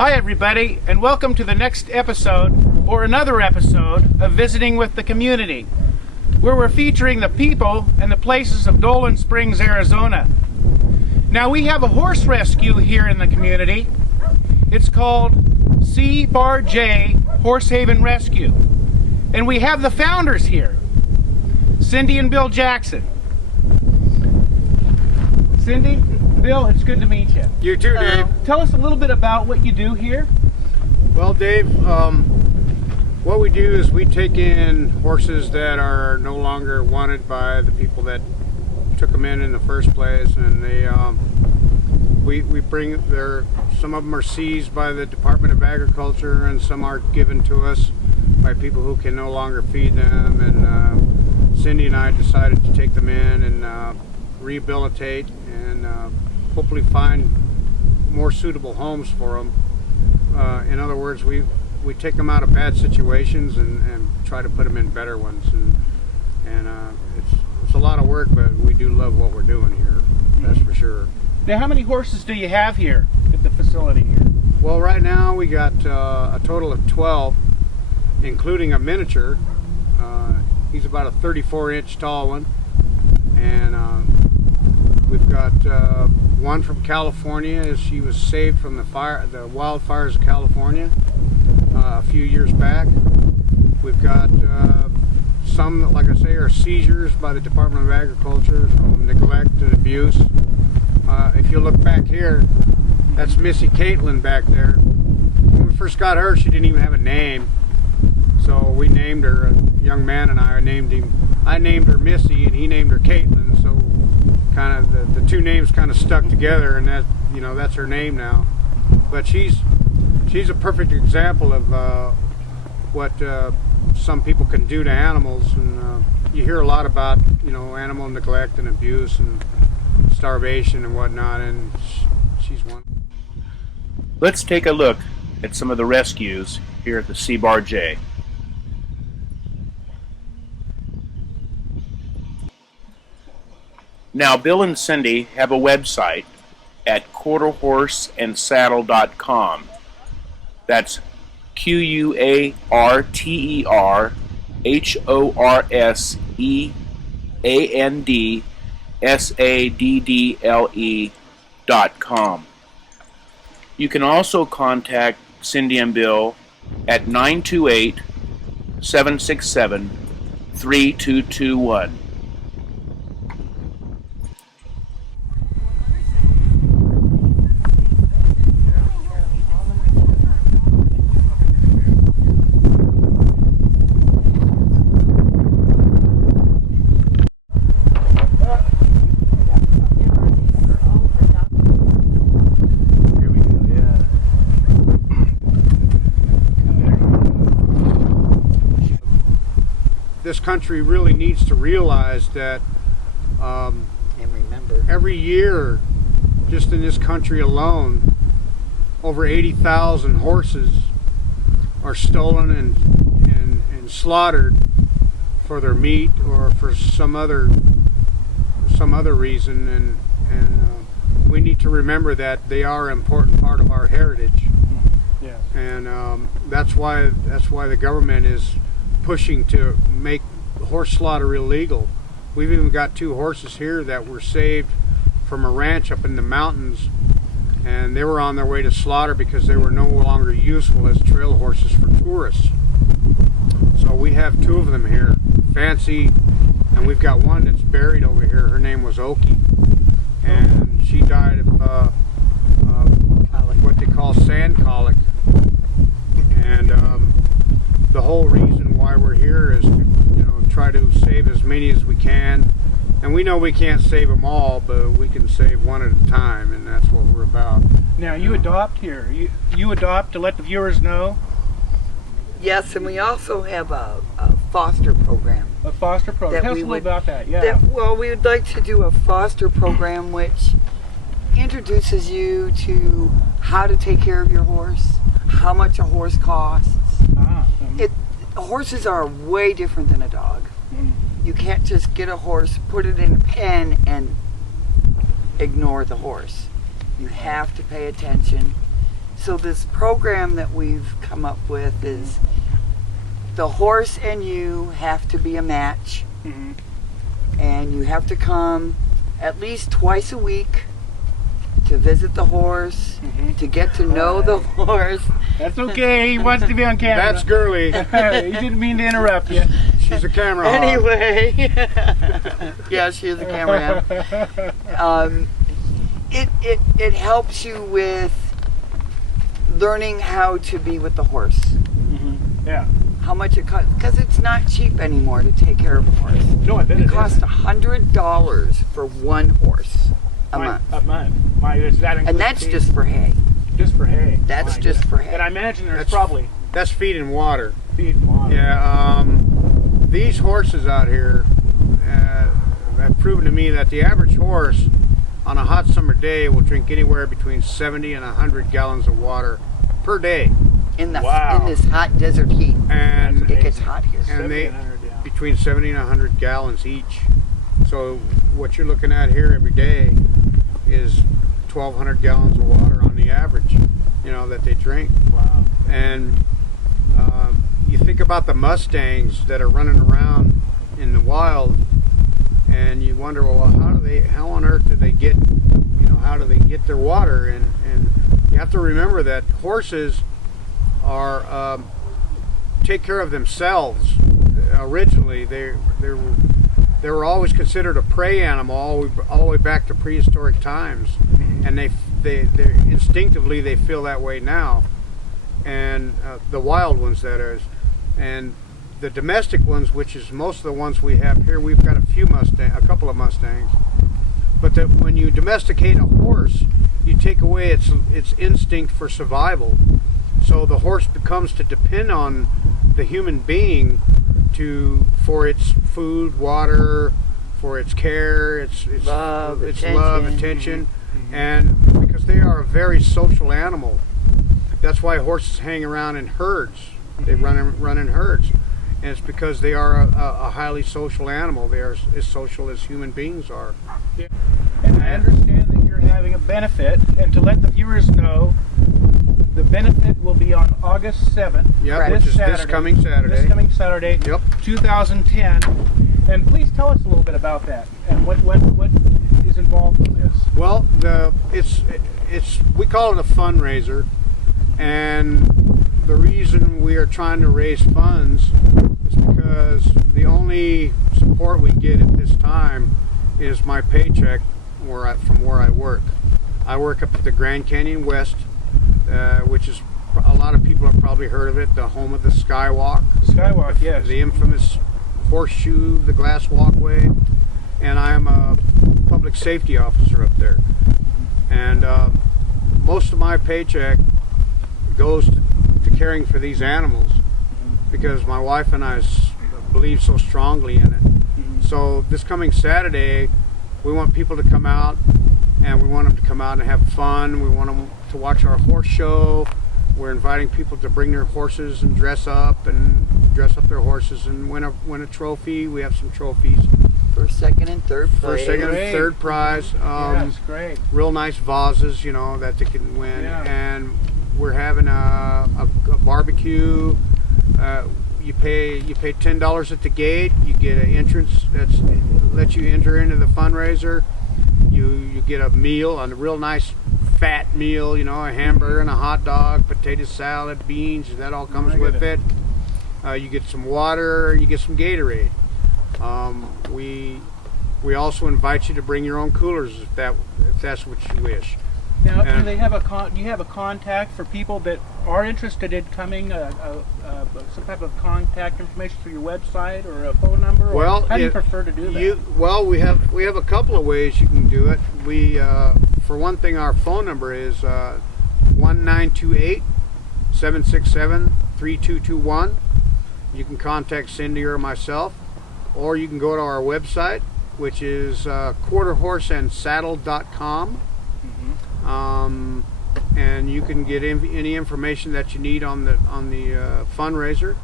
Hi everybody, and welcome to the next episode, or another episode, of Visiting with the Community, where we're featuring the people and the places of Dolan Springs, Arizona. Now we have a horse rescue here in the community. It's called C-Bar-J Horse Haven Rescue. And we have the founders here, Cindy and Bill Jackson. Cindy, Bill, it's good to meet you. You too, Dave. Tell us a little bit about what you do here. Well, Dave, what we do is we take in horses that are no longer wanted by the people that took them in the first place, and they we bring some of them are seized by the Department of Agriculture, and some are given to us by people who can no longer feed them. And Cindy and I decided to take them in and rehabilitate and hopefully find more suitable homes for them. In other words, we take them out of bad situations and try to put them in better ones. And it's a lot of work, but we do love what we're doing here. That's for sure. Now, how many horses do you have here at the facility here? Well, right now we got a total of 12, including a miniature. He's about a 34-inch tall one, and we've got one from California. She was saved from the wildfires of California a few years back. We've got some that, like I say, are seizures by the Department of Agriculture from neglect and abuse. If you look back here, that's Missy Caitlin back there. When we first got her, she didn't even have a name. So we named her, a young man and I named her Missy and he named her Caitlin. So kind of the two names kind of stuck together, and that's her name now. But she's a perfect example of what some people can do to animals, and you hear a lot about animal neglect and abuse and starvation and whatnot, and she's one. Let's take a look at some of the rescues here at the C-Bar-J. Now, Bill and Cindy have a website at quarterhorseandsaddle.com. That's QUARTHORSEANDSADDLE.com. You can also contact Cindy and Bill at 928-767-3221. This country really needs to realize that and remember, every year, just in this country alone, over 80,000 horses are stolen and slaughtered for their meat or for some other reason, and we need to remember that they are an important part of our heritage. Yeah. And that's why the government is pushing to make horse slaughter illegal. We've even got 2 horses here that were saved from a ranch up in the mountains, and they were on their way to slaughter because they were no longer useful as trail horses for tourists. So we have 2 of them here, Fancy, and we've got one that's buried over here. Her name was Okie, and she died of what they call sand colic. And the whole reason why we're here is to try to save as many as we can, and we know we can't save them all, but we can save one at a time, and that's what we're about. Now, you adopt here. You adopt to let the viewers know? yes, and we also have a foster program. A foster program. Tell us a little about that. Yeah. Well, we would like to do a foster program which introduces you to how to take care of your horse, how much a horse costs. Horses are way different than a dog. You can't just get a horse, put it in a pen, and ignore the horse. You have to pay attention. So this program that we've come up with is the horse and you have to be a match. Mm-hmm. And you have to come at least twice a week to visit the horse, to get to know the horse. That's okay. He wants to be on camera. That's girly. He didn't mean to interrupt you. She's a camera hog. Anyway, yeah, she is a cameraman. It helps you with learning how to be with the horse. Mm-hmm. Yeah. How much it costs, because it's not cheap anymore to take care of a horse. No, I bet It costs $100 for one horse a month. A month. Does that include And that's feed? just for hay. Just for hay. That's just for hay. And I imagine there's That's- probably That's feed and water. feed and water. Yeah, these horses out here have proven to me that the average horse on a hot summer day will drink anywhere between 70 and 100 gallons of water per day. In the Wow. in this hot desert heat. And It gets hot here. and they 100, yeah. between 70 and 100 gallons each. So what you're looking at here every day is 1,200 gallons of water on the average, that they drink. Wow. And you think about the Mustangs that are running around in the wild, and you wonder, well, how on earth do they get, how do they get their water? And you have to remember that horses are take care of themselves. Originally, they were always considered a prey animal all the way back to prehistoric times, and they instinctively they feel that way now. And the wild ones, that is, and the domestic ones, which is most of the ones we have here. We've got a couple of Mustangs, but when you domesticate a horse, you take away its instinct for survival. So the horse becomes to depend on the human being for its food, water, for its care, its Love, attention, and because they are a very social animal. That's why horses hang around in herds. They run in herds, and it's because they are a highly social animal. They are as social as human beings are. Yeah. And I understand that you're having a benefit, and to let the viewers know, the benefit will be on August 7th. Yeah, which is this coming Saturday. This coming Saturday, Yep. 2010. And please tell us a little bit about that and what is involved with this. Well, we call it a fundraiser, and the reason we are trying to raise funds is because the only support we get at this time is my paycheck from where I work. I work up at the Grand Canyon West, which is, a lot of people have probably heard of it, the home of the Skywalk. Skywalk, yes. The infamous horseshoe, the glass walkway, and I am a public safety officer up there. And most of my paycheck goes to caring for these animals because my wife and I believe so strongly in it. So this coming Saturday, we want people to come out, and we want them to come out and have fun. We want them to watch our horse show. We're inviting people to bring their horses and dress up their horses and win a trophy. We have some trophies. First, second, and third place. First, second, and third prize. Yes, great. Real nice vases, that they can win. Yeah. And we're having a barbecue. You pay $10 at the gate. You get an entrance that lets you enter into the fundraiser. You get a meal, a real nice fat meal, a hamburger and a hot dog, potato salad, beans, that all comes with it. You get some water, you get some Gatorade. We also invite you to bring your own coolers if that's what you wish. Now, do you have a contact for people that are interested in coming? Some type of contact information through your website or a phone number? Well, how do you prefer to do that? We have a couple of ways you can do it. For one thing, our phone number is 1-928-767-3221. You can contact Cindy or myself, or you can go to our website, which is quarterhorseandsaddle.com. And you can get any information that you need on the fundraiser.